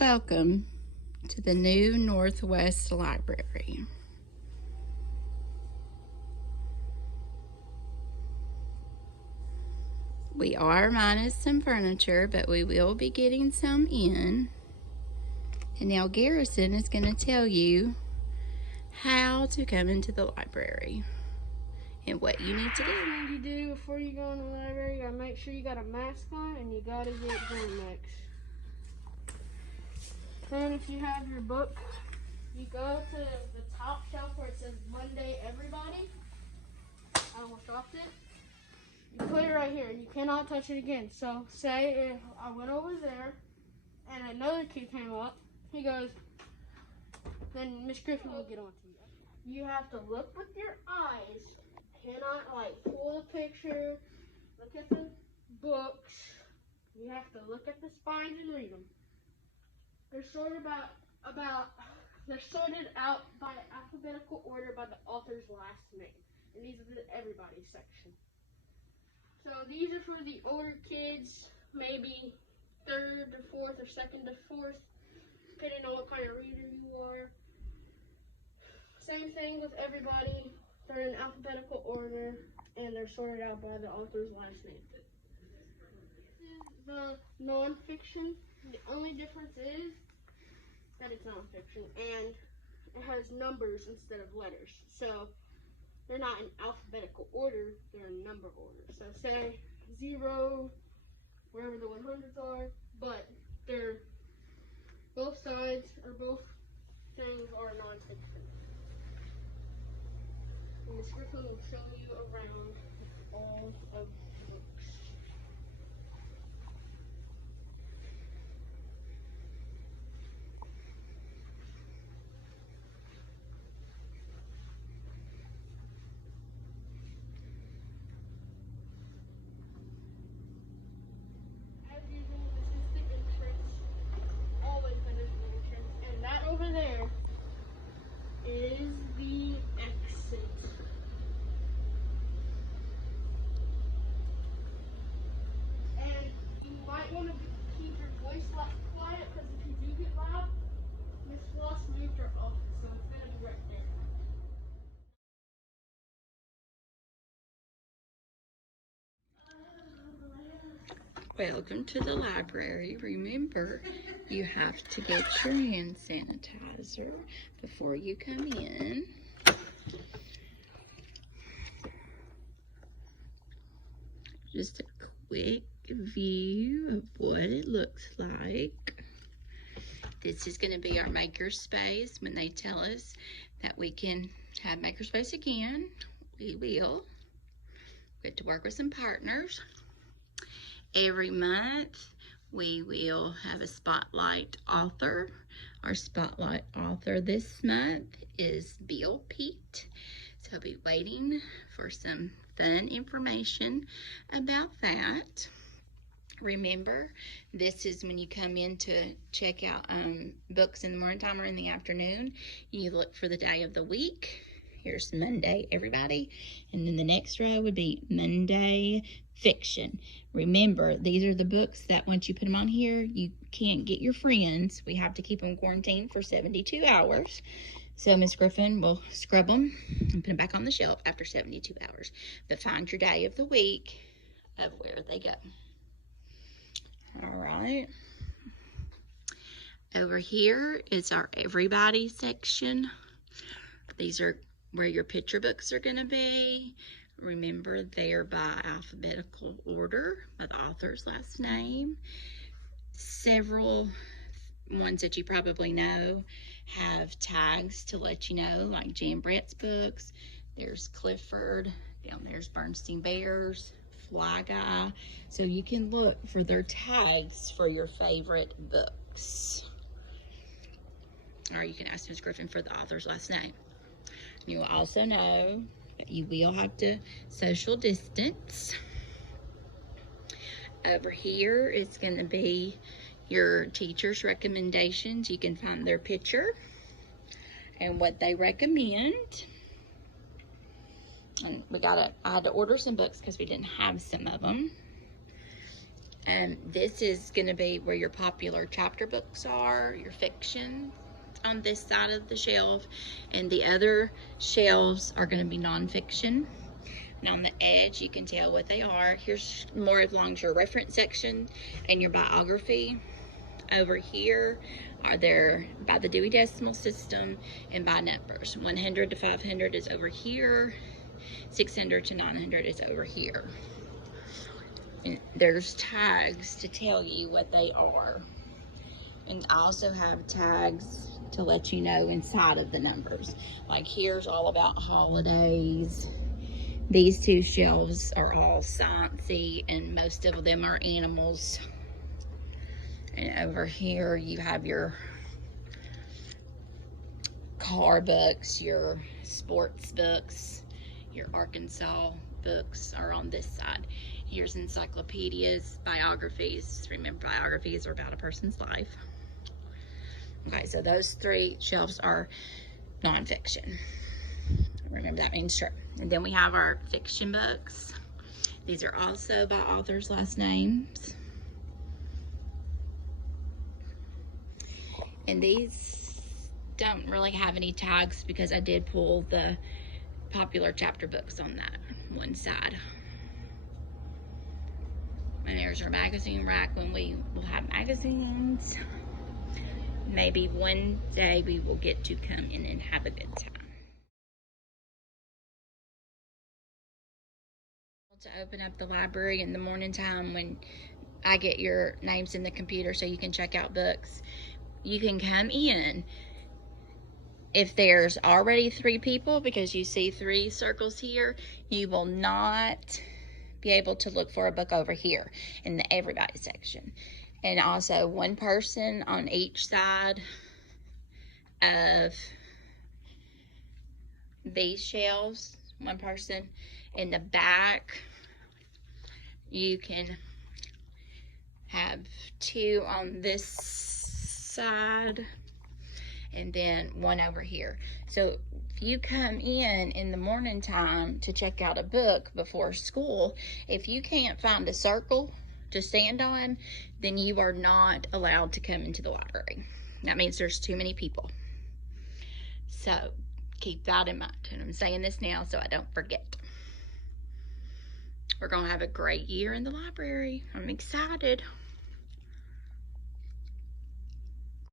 Welcome to the new Northwest Library. We are minus some furniture, but we will be getting some in. And now Garrison is going to tell you how to come into the library and what you need to do. What you do before you go in the library, you gotta make sure you got a mask on and you gotta get Germ-X. Then if you have your book, you go to the top shelf where it says Monday Everybody. I almost dropped it. You put it right here and you cannot touch it again. So say if I went over there and another kid came up, he goes, then Miss Griffin will get on to you. You have to look with your eyes. Cannot like pull a picture, look at the books. You have to look at the spines and read them. They're sorted they're sorted out by alphabetical order by the author's last name. And these are the everybody section. So these are for the older kids, maybe 3rd to 4th or 2nd to 4th, depending on what kind of reader you are. Same thing with everybody. They're in alphabetical order and they're sorted out by the author's last name. This is the nonfiction. The only difference is that it's nonfiction and it has numbers instead of letters. So they're not in alphabetical order, they're in number order. So say 0, wherever the 100s are, but they're both sides or both things are nonfiction. And Miss Griffin will show you around all of the books. As usual, this is the entrance. Always been the entrance. And that over there is the exit. And you might want to keep your voice quiet because if you do get loud, Miss Floss moved her office, so it's going to be right there. Welcome to the library. Remember, you have to get your hand sanitizer before you come in. Just a quick view of what it looks like. This is going to be our makerspace. When they tell us that we can have makerspace again, we will. We have to work with some partners. Every month, we will have a spotlight author. Our spotlight author this month is Bill Pete. So I'll be waiting for some fun information about that. Remember, this is when you come in to check out books in the morning time or in the afternoon. You look for the day of the week. Here's Monday, everybody. And then the next row would be Monday fiction. Remember, these are the books that once you put them on here, you can't get your friends. We have to keep them quarantined for 72 hours. So Miss Griffin will scrub them and put them back on the shelf after 72 hours. But find your day of the week of where they go. All right. Over here is our everybody section. These are where your picture books are going to be. Remember, they're by alphabetical order, by the author's last name. Several ones that you probably know have tags to let you know, like Jan Brett's books. There's Clifford. Down there's Bernstein Bears, Fly Guy. So you can look for their tags for your favorite books. Or you can ask Ms. Griffin for the author's last name. You will also know that you will have to social distance. Over here is going to be your teacher's recommendations. You can find their picture and what they recommend. And I had to order some books because we didn't have some of them. This is going to be where your popular chapter books are, your fiction on this side of the shelf, and the other shelves are going to be nonfiction. And on the edge, you can tell what they are. Here's more along your reference section and your biography. Over here are there by the Dewey Decimal System and by numbers. 100 to 500 is over here. 600 to 900 is over here. And there's tags to tell you what they are. And I also have tags to let you know inside of the numbers. Like here's all about holidays. These two shelves are all sciencey, and most of them are animals. And over here you have your car books, your sports books, your Arkansas books are on this side. Here's encyclopedias, biographies. Remember, biographies are about a person's life. Okay, so those three shelves are nonfiction. Remember, that means true. And then we have our fiction books. These are also by authors' last names. And these don't really have any tags because I did pull the popular chapter books on that one side. And there's our magazine rack when we will have magazines. Maybe one day we will get to come in and have a good time. To open up the library in the morning time when I get your names in the computer so you can check out books. You can come in if there's already 3 people, because you see 3 circles here. You will not be able to look for a book over here in the everybody section. And also 1 person on each side of these shelves. 1 person in the back. You can have 2 on this side and then 1 over here. So if you come in the morning time to check out a book before school, if you can't find a circle to stand on, then you are not allowed to come into the library. That means there's too many people. So keep that in mind. And I'm saying this now so I don't forget. We're going to have a great year in the library. I'm excited.